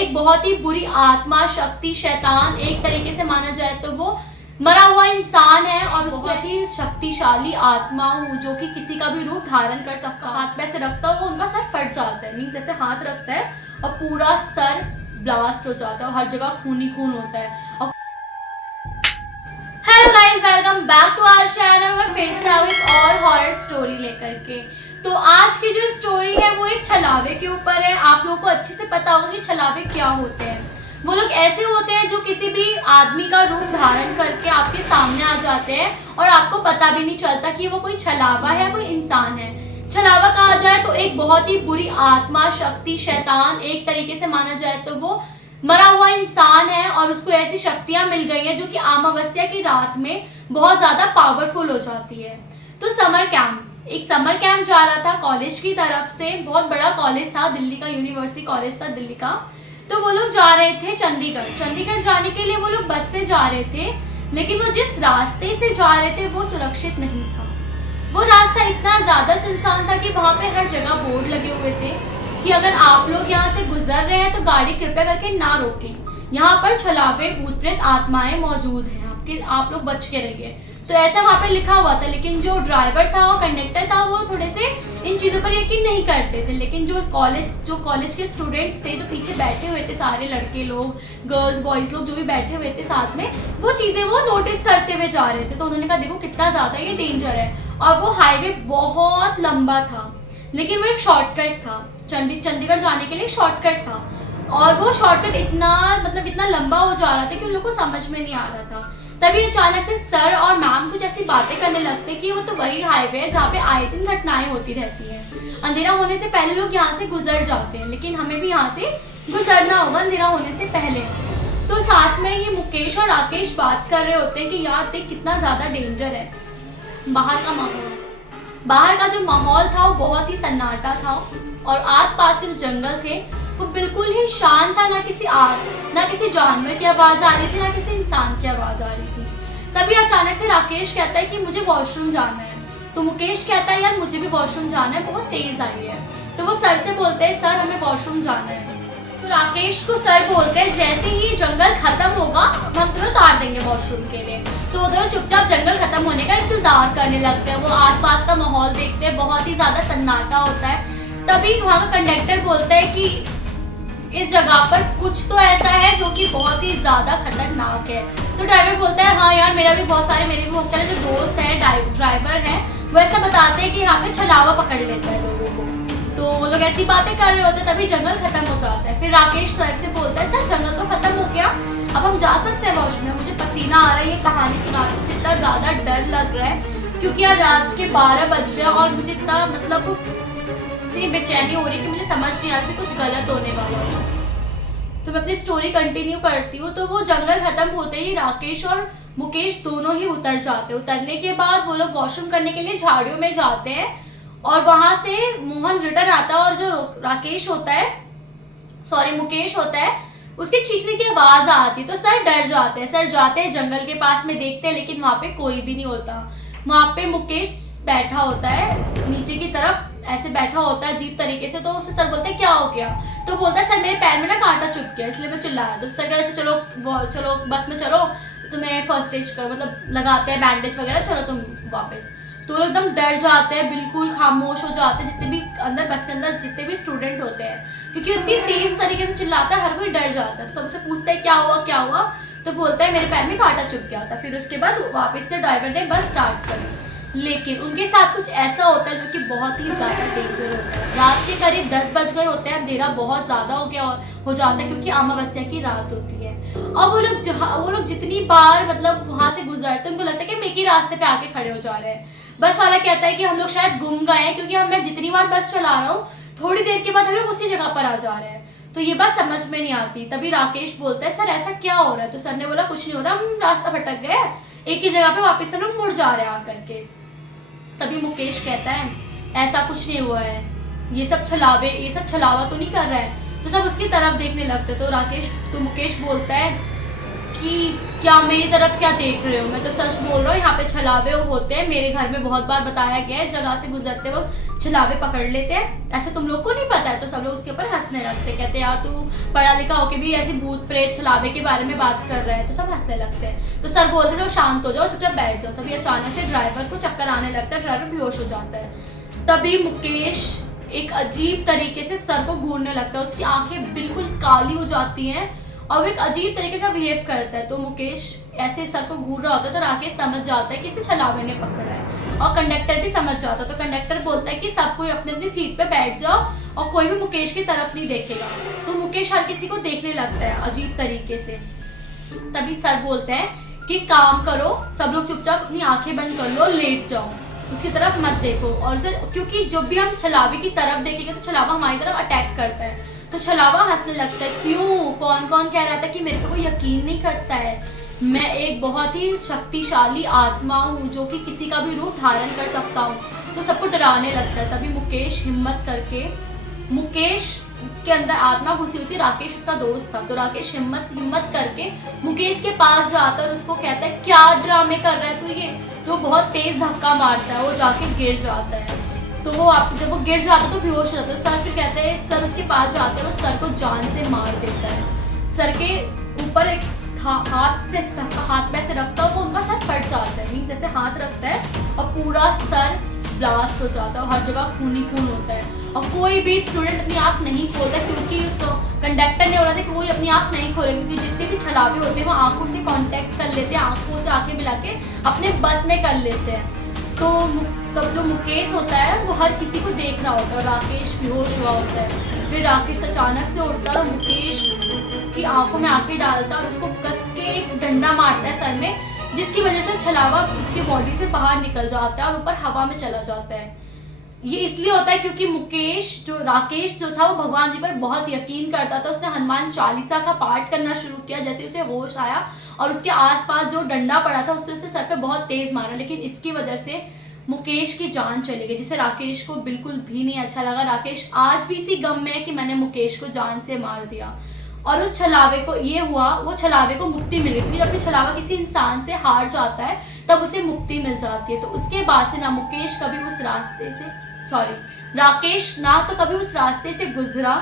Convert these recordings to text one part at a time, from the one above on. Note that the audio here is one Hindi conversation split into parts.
एक बहुत ही बुरी आत्मा, शक्ति, शैतान एक तरीके से माना जाए तो वो मरा हुआ इंसान है और उसको बहुत ही शक्तिशाली आत्मा हूँ जो कि किसी का भी रूप धारण कर सकता है। हाथ पे ऐसे रखता है वो उनका सर फट जाता है, मीन्स ऐसे हाथ रखता है और पूरा सर ब्लास्ट हो जाता है और हर जगह खून ही खून होता है। और hello guys, welcome back to our channel. मैं फिर से आ गई एक और हॉरर स्टोरी लेकर के। तो आज की जो स्टोरी है वो एक छलावे के ऊपर है। आप लोगों को अच्छे से पता होगा कि छलावे क्या होते हैं। वो लोग ऐसे होते हैं जो किसी भी आदमी का रूप धारण करके आपके सामने आ जाते हैं और आपको पता भी नहीं चलता कि वो कोई छलावा है, कोई इंसान है। छलावा कहा जाए तो एक बहुत ही बुरी आत्मा, शक्ति, शैतान एक तरीके से माना जाए तो वो मरा हुआ इंसान है और उसको ऐसी शक्तियां मिल गई है जो कि अमावस्या की रात में बहुत ज्यादा पावरफुल हो जाती है। तो समर कैंप जा रहा था कॉलेज की तरफ से। बहुत बड़ा कॉलेज था, दिल्ली का यूनिवर्सिटी कॉलेज था दिल्ली का। तो वो लोग जा रहे थे चंडीगढ़ जाने के लिए। वो लोग बस से जा रहे थे, लेकिन वो जिस रास्ते से जा रहे थे वो सुरक्षित नहीं था। वो रास्ता इतना ज्यादा सुनसान था कि वहां पे हर जगह बोर्ड लगे हुए थे कि अगर आप लोग यहाँ से गुजर रहे हैं तो गाड़ी कृपया करके ना रोकें, यहाँ पर छलावे, भूत प्रेत, आत्माएं मौजूद हैं, आप लोग बच के रहिए। तो ऐसा वहाँ पे लिखा हुआ था, लेकिन जो ड्राइवर था और कंडक्टर था वो थोड़े से इन चीज़ों पर यकीन नहीं करते थे। लेकिन जो कॉलेज के स्टूडेंट्स थे जो पीछे बैठे हुए थे, सारे लड़के लोग, गर्ल्स, बॉयज लोग जो भी बैठे हुए थे साथ में, वो चीज़ें वो नोटिस करते हुए जा रहे थे। तो उन्होंने कहा देखो कितना ज़्यादा ये डेंजर है। और वो हाईवे बहुत लंबा था, लेकिन वो एक शॉर्टकट था, चंडीगढ़ जाने के लिए शॉर्टकट था। और वो शॉर्टकट इतना लंबा हो जा रहा था कि उन लोगों को समझ में नहीं आ रहा था। तभी अचानक से सर और मैम कुछ ऐसी बातें करने लगते कि वो तो वही हाईवे है जहाँ पे आए दिन घटनाएं होती रहती हैं। अंधेरा होने से पहले लोग यहाँ से गुजर जाते हैं, लेकिन हमें भी यहाँ से गुजरना होगा अंधेरा होने से पहले। तो साथ में ये मुकेश और राकेश बात कर रहे होते हैं कि यार देख कितना ज्यादा डेंजर है बाहर का जो माहौल था वो बहुत ही सन्नाटा था और आसपास के जो जंगल थे वो बिल्कुल ही शांत था। ना किसी जानवर की आवाज आ रही थी, ना किसी इंसान की आवाज आ रही थी। तभी अचानक से राकेश कहता है कि मुझे वॉशरूम जाना है। तो मुकेश कहता है यार मुझे भी वॉशरूम जाना है, बहुत तेज आई है। तो वो सर से बोलते हैं सर हमें वॉशरूम जाना है। तो राकेश को सर बोलते हैं जैसे ही जंगल खत्म होगा हम तुम्हें उतार देंगे वॉशरूम के लिए। तो वो दोनों चुपचाप जंगल खत्म होने का इंतजार करने लगते हैं। वो आसपास का माहौल देखते हैं, बहुत ही ज्यादा सन्नाटा होता है। तभी वहाँ का कंडक्टर बोलता है कि इस जगह पर कुछ तो ऐसा है जो कि बहुत ही ज्यादा खतरनाक है। तो ड्राइवर बोलता है हाँ यार मेरे भी बहुत सारे जो दोस्त हैं, ड्राइवर हैं, वो ऐसा बताते हैं कि यहाँ पे छलावा पकड़ लेता है लोगों को। तो वो लोग ऐसी बातें कर रहे होते हैं, तभी जंगल खत्म हो जाता है। फिर राकेश सर से बोलता है सर जंगल तो खत्म हो गया, अब हम जा सकते हैं वॉशरूम में। मुझे पसीना आ रहा है ये कहानी सुना के, मुझे इतना ज्यादा डर लग रहा है क्योंकि यार रात के 12 बज रहे हैं और मुझे इतना इतनी बेचैनी हो रही है कि मुझे समझ नहीं आ रहा कुछ गलत होने वाला है। तो मैं अपनी स्टोरी कंटिन्यू करती हूँ। तो वो जंगल खत्म होते ही राकेश और मुकेश दोनों ही उतर जाते हैं। उतरने के बाद वो लोग वॉशरूम करने के लिए झाड़ियों में जाते हैं और वहां से मोहन रिटर्न आता है और जो मुकेश होता है उसके चीखने की आवाज आती। तो सर डर जाते हैं, जंगल के पास में देखते हैं, लेकिन वहां पे कोई भी नहीं होता। वहां पे मुकेश बैठा होता है नीचे की तरफ, ऐसे बैठा होता है अजीब तरीके से। तो उससे सर बोलते हैं क्या हो गया? तो बोलता है सर मेरे पैर में ना कांटा चुभ गया इसलिए मैं चिल्लाया। तो सर कहते चलो बस में चलो, तुम्हें फर्स्ट एड कर लगाते हैं बैंडेज वगैरह, चलो तुम वापस। तो वो एकदम डर जाते हैं, बिल्कुल खामोश हो जाते हैं जितने भी बस के अंदर जितने भी स्टूडेंट होते हैं, क्योंकि इतनी तेज तरीके से चिल्लाता है, हर कोई डर जाता है। तो सबसे पूछते हैं क्या हुआ? तो बोलता है मेरे पैर में कांटा चुभ गया था। फिर उसके बाद वापस से ड्राइवर ने बस स्टार्ट करी। लेकिन उनके साथ कुछ ऐसा होता है जो कि बहुत ही ज्यादा डेंजर होता है। रात के करीब 10 बज गए होते हैं, अंधेरा बहुत ज्यादा हो जाता है क्योंकि अमावस्या की रात होती है। और वो लोग जितनी बार वहां से गुजरते हैं उनको लगता है कि हम एक ही रास्ते पे आके खड़े हो जा रहे हैं। बस वाला कहता है कि हम लोग शायद गुम गए हैं क्योंकि मैं जितनी बार बस चला रहा हूँ थोड़ी देर के बाद हम लोग उसी जगह पर आ जा रहे हैं। तो ये बात समझ में नहीं आती। तभी राकेश बोलता है सर ऐसा क्या हो रहा है? तो सर ने बोला कुछ नहीं हो रहा, हम रास्ता भटक गए, एक ही जगह पे वापस हम लोग मुड़ जा रहे हैं आकर के। तभी मुकेश कहता है ऐसा कुछ नहीं हुआ है, ये सब छलावा तो नहीं कर रहा है। तो सब उसकी तरफ देखने लगते। तो मुकेश बोलता है कि क्या मेरी तरफ क्या देख रहे हो? मैं तो सच बोल रहा हूँ, यहाँ पे छलावे होते हैं, मेरे घर में बहुत बार बताया गया है, जगह से गुजरते वक्त छलावे पकड़ लेते हैं। ऐसा तुम लोग को नहीं पता है? तो सब लोग उसके ऊपर हंसने लगते, कहते हैं यार तू पढ़ा लिखा होके भी ऐसे भूत प्रेत छलावे के बारे में बात कर रहा है। तो सब हंसने लगते हैं। तो सर बोलते हैं शांत हो जाओ, चुपचाप बैठ जाओ। तभी अचानक से ड्राइवर को चक्कर आने लगता है, ड्राइवर बेहोश हो जाता है। तभी मुकेश एक अजीब तरीके से सर को घूरने लगता है, उसकी आंखें बिल्कुल काली हो जाती हैं और वो एक अजीब तरीके का बिहेव करता है। तो मुकेश ऐसे सर को घूर रहा होता है, तो राकेश समझ जाता है कि इसे छलावे ने पकड़ा है और कंडक्टर भी समझ जाता है। तो कंडक्टर बोलता है कि सब कोई अपनी अपनी सीट पे बैठ जाओ और कोई भी मुकेश की तरफ नहीं देखेगा। तो मुकेश हर किसी को देखने लगता है अजीब तरीके से। तभी सर बोलते हैं कि काम करो, सब लोग चुपचाप अपनी आंखें बंद कर लो, लेट जाओ, उसकी तरफ मत देखो। और उसे, क्योंकि जब भी हम छलावे की तरफ देखेंगे तो छलावा हमारी तरफ अटैक करता है। तो छलावा हंसने लगता है, क्यों, कौन कौन कह रहा था कि मेरे को यकीन नहीं करता है, मैं एक बहुत ही शक्तिशाली आत्मा हूँ जो कि किसी का भी रूप धारण कर सकता हूँ। तो सबको डराने लगता है। तभी मुकेश हिम्मत करके, मुकेश के अंदर आत्मा घुसी हुई थी, राकेश उसका दोस्त था। तो राकेश हिम्मत करके मुकेश के पास जाता है और उसको कहता है क्या ड्रामे कर रहा है तू ये। तो बहुत तेज धक्का मारता है, वो जाके गिर जाता है। तो वो जब वो गिर जाता है तो बेहोश हो जाता है। सर फिर कहते हैं, सर उसके पास जाते हैं और सर को जान से मार देता है। सर के ऊपर एक हाथ में से रखता है, वो उनका सर फट जाता है, मीन्स जैसे हाथ रखता है और पूरा सर ब्लास्ट हो जाता है और हर जगह खून ही खून होता है। और कोई भी स्टूडेंट अपनी आँख नहीं खोलता, क्योंकि उस कंडक्टर ने बोला था कि कोई अपनी आँख नहीं खोले, क्योंकि जितने भी छलावे होते हैं वो आँखों से कांटेक्ट कर लेते हैं, आँखों से आंखें मिला के अपने बस में कर लेते हैं। तो तब जो मुकेश होता है वो हर किसी को देख रहा होता है, राकेश बेहोश हुआ होता है। फिर राकेश अचानक से उठता है और मुकेश की आंखों में आंखें डालता है और उसको कस के एक डंडा मारता है सर में, जिसकी वजह से छलावा उसकी बॉडी से बाहर निकल जाता है और ऊपर हवा में चला जाता है। ये इसलिए होता है क्योंकि राकेश जो था वो भगवान जी पर बहुत यकीन करता था। उसने हनुमान चालीसा का पाठ करना शुरू किया जैसे उसे होश आया और उसके आसपास जो डंडा पड़ा था उसने सर पे बहुत तेज मारा, लेकिन इसकी वजह से मुकेश की जान चली गई, जिसे राकेश को बिल्कुल भी नहीं अच्छा लगा। राकेश आज भी इसी गम में है कि मैंने मुकेश को जान से मार दिया। और उस छलावे को ये हुआ, वो छलावे को मुक्ति मिली, क्योंकि जब भी छलावा किसी इंसान से हार जाता है तब उसे मुक्ति मिल जाती है। तो उसके बाद से ना मुकेश कभी उस रास्ते से राकेश ना तो कभी उस रास्ते से गुजरा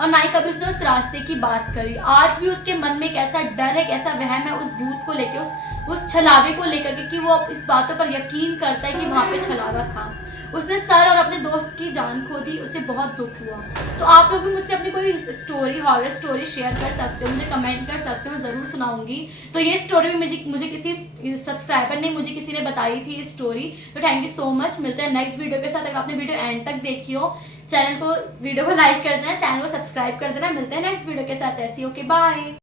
और ना ही कभी उसने उस रास्ते की बात करी। आज भी उसके मन में एक ऐसा डर है, एक ऐसा वहम है उस भूत को लेकर, उस छलावे को लेकर कि वो इस बातों पर यकीन करता है कि वहां पे छलावा था। उसने सर और अपने दोस्त की जान खो दी, उसे बहुत दुख हुआ। तो आप लोग भी मुझसे अपनी कोई स्टोरी, हॉरर स्टोरी शेयर कर सकते हो, मुझे कमेंट कर सकते हो, मैं ज़रूर सुनाऊंगी। तो ये स्टोरी मुझे किसी सब्सक्राइबर ने, मुझे किसी ने बताई थी ये स्टोरी। तो थैंक यू सो मच। मिलते हैं नेक्स्ट वीडियो के साथ। अगर आपने वीडियो एंड तक देखी हो, वीडियो को लाइक कर देना, चैनल को सब्सक्राइब कर देना। मिलते हैं नेक्स्ट वीडियो के साथ ऐसी। Okay, bye.